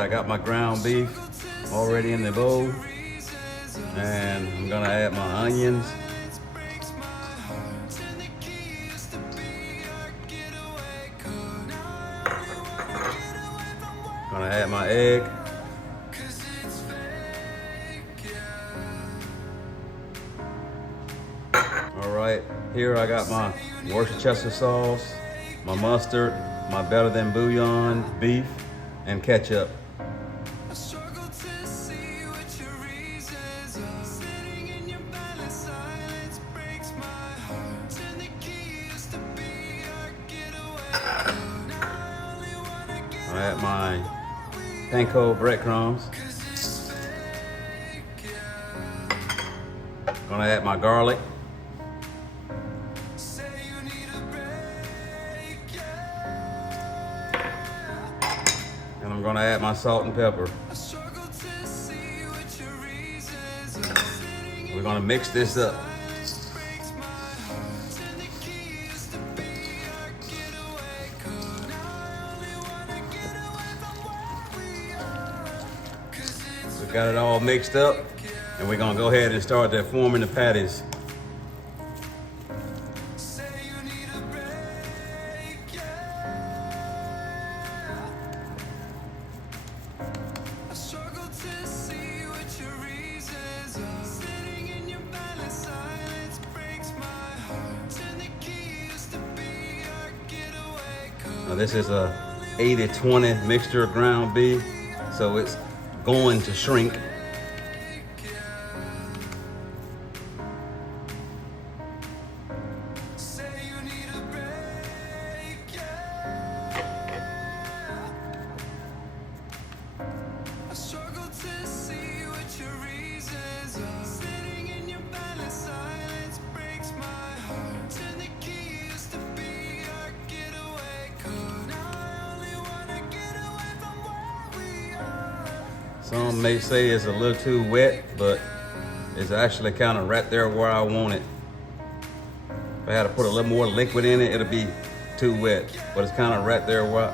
I got my ground beef already in the bowl, and I'm gonna add my onions. Gonna add my egg. All right, here I got my Worcestershire sauce, my mustard, my better than bouillon beef, and ketchup. I add my panko breadcrumbs. Gonna add my garlic. And I'm gonna add my salt and pepper. We're gonna mix this up. We got it all mixed up, and we're gonna go ahead and start forming the patties. Now this is a 80-20 mixture of ground beef, so it's going to shrink. Some may say it's a little too wet, but it's actually kind of right there where I want it. If I had to put a little more liquid in it, it'll be too wet, but it's kind of right there where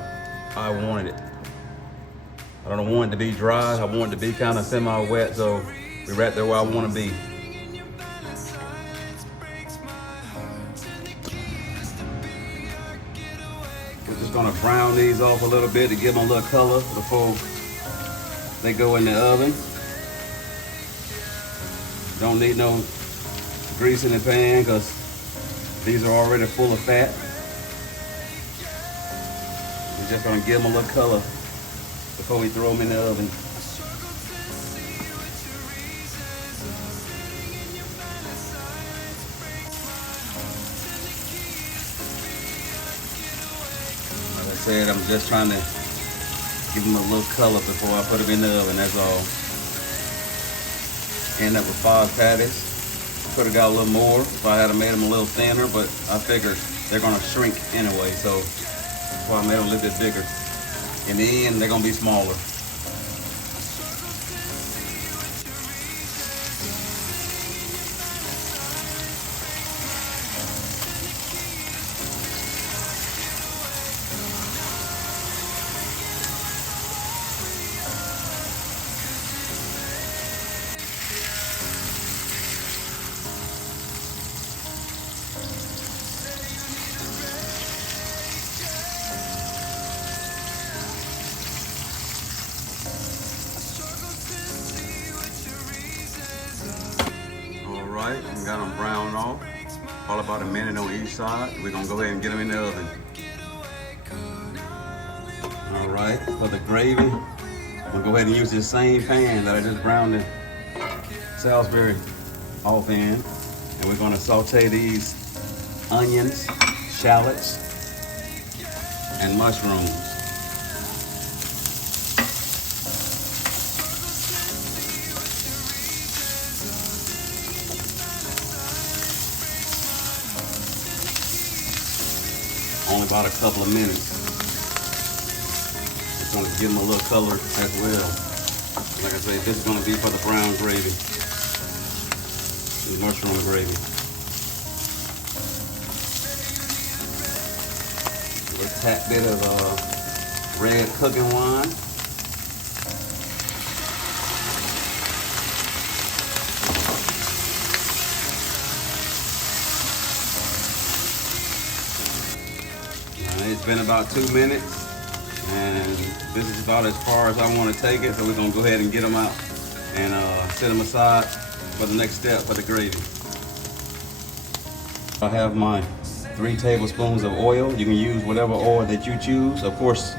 I wanted it. I don't want it to be dry. I want it to be kind of semi-wet, so we're right there where I want to be. We're just gonna brown these off a little bit to give them a little color before they go in the oven. Don't need no grease in the pan because these are already full of fat. We're just gonna give them a little color before we throw them in the oven. Like I said, I'm just trying to give them a little color before I put them in the oven, that's all. End up with 5 patties. Could have got a little more if I had made them a little thinner, but I figured they're gonna shrink anyway, so that's why I made them a little bit bigger. In the end, they're gonna be smaller. Right, and got them browned off. All about a minute on each side. We're gonna go ahead and get them in the oven. All right, for the gravy, I'm gonna go ahead and use this same pan that I just browned the Salisbury off in. And we're gonna saute these onions, shallots, and mushrooms. Only about a couple of minutes. Just want to give them a little color as well. Like I say, this is going to be for the brown gravy, the mushroom gravy. A tad bit of red cooking wine. been about 2 minutes, and this is about as far as I want to take it. So we're gonna go ahead and get them out and set them aside for the next step for the gravy. I have my 3 tablespoons of oil. You can use whatever oil that you choose. Of course,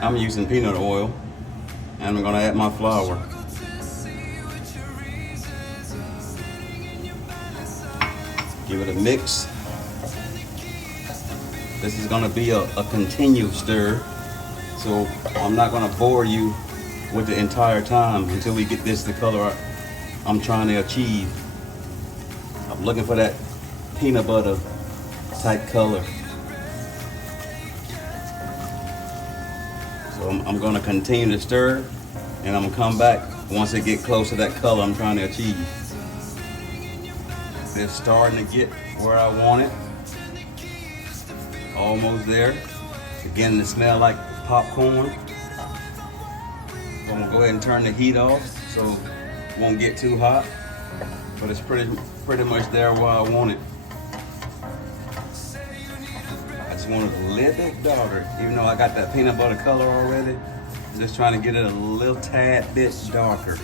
I'm using peanut oil, and I'm gonna add my flour. Give it a mix. This is gonna be a continued stir, so I'm not gonna bore you with the entire time until we get this the color I'm trying to achieve. I'm looking for that peanut butter type color. So I'm gonna continue to stir, and I'm gonna come back once it get close to that color I'm trying to achieve. It's starting to get where I want it. Almost there. Beginning to smell like popcorn. I'm gonna go ahead and turn the heat off so it won't get too hot. But it's pretty much there where I want it. I just want it a little bit darker. Even though I got that peanut butter color already, I'm just trying to get it a little tad bit darker.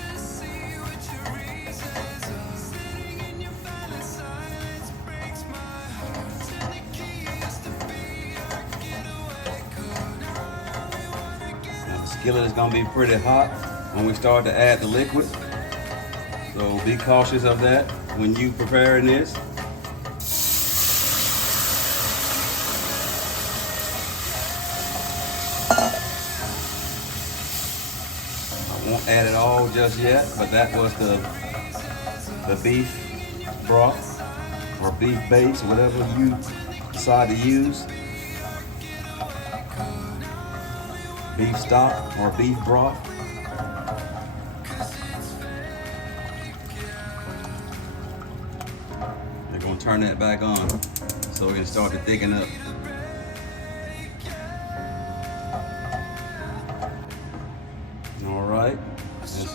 Skillet is gonna be pretty hot when we start to add the liquid. So be cautious of that when you preparing this. I won't add it all just yet, but that was the beef broth or beef base, whatever you decide to use. Beef stock or beef broth. They're gonna turn that back on so we can start to thicken up. All right, it's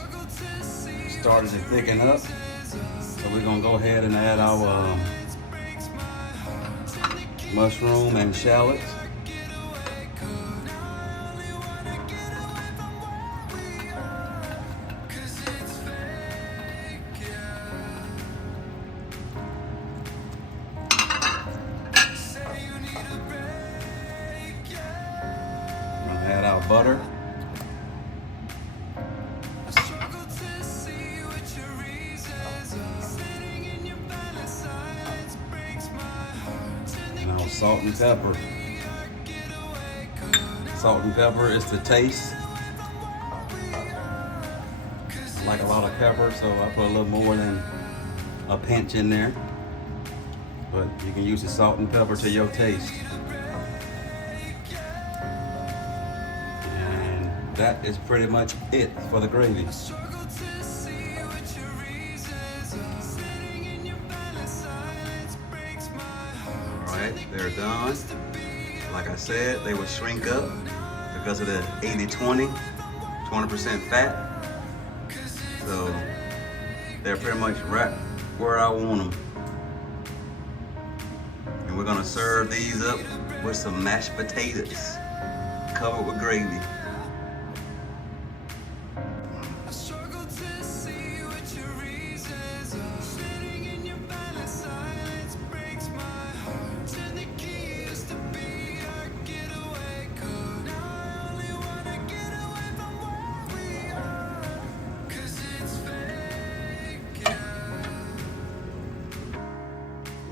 started to thicken up. So we're gonna go ahead and add our mushroom and shallots. Add our butter. And our salt and pepper. Salt and pepper is to taste. I like a lot of pepper, so I put a little more than a pinch in there. But you can use the salt and pepper to your taste. That is pretty much it for the gravy. Alright, they're done. Like I said, they will shrink up because of the 80-20, 20% fat. So they're pretty much right where I want them. And we're gonna serve these up with some mashed potatoes covered with gravy.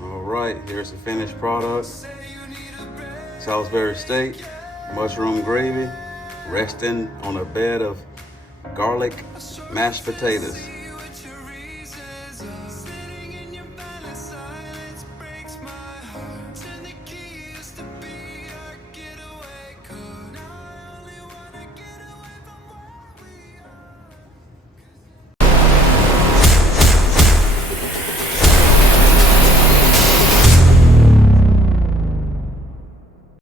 Alright, here's the finished product. Salisbury steak, mushroom gravy, resting on a bed of garlic mashed potatoes.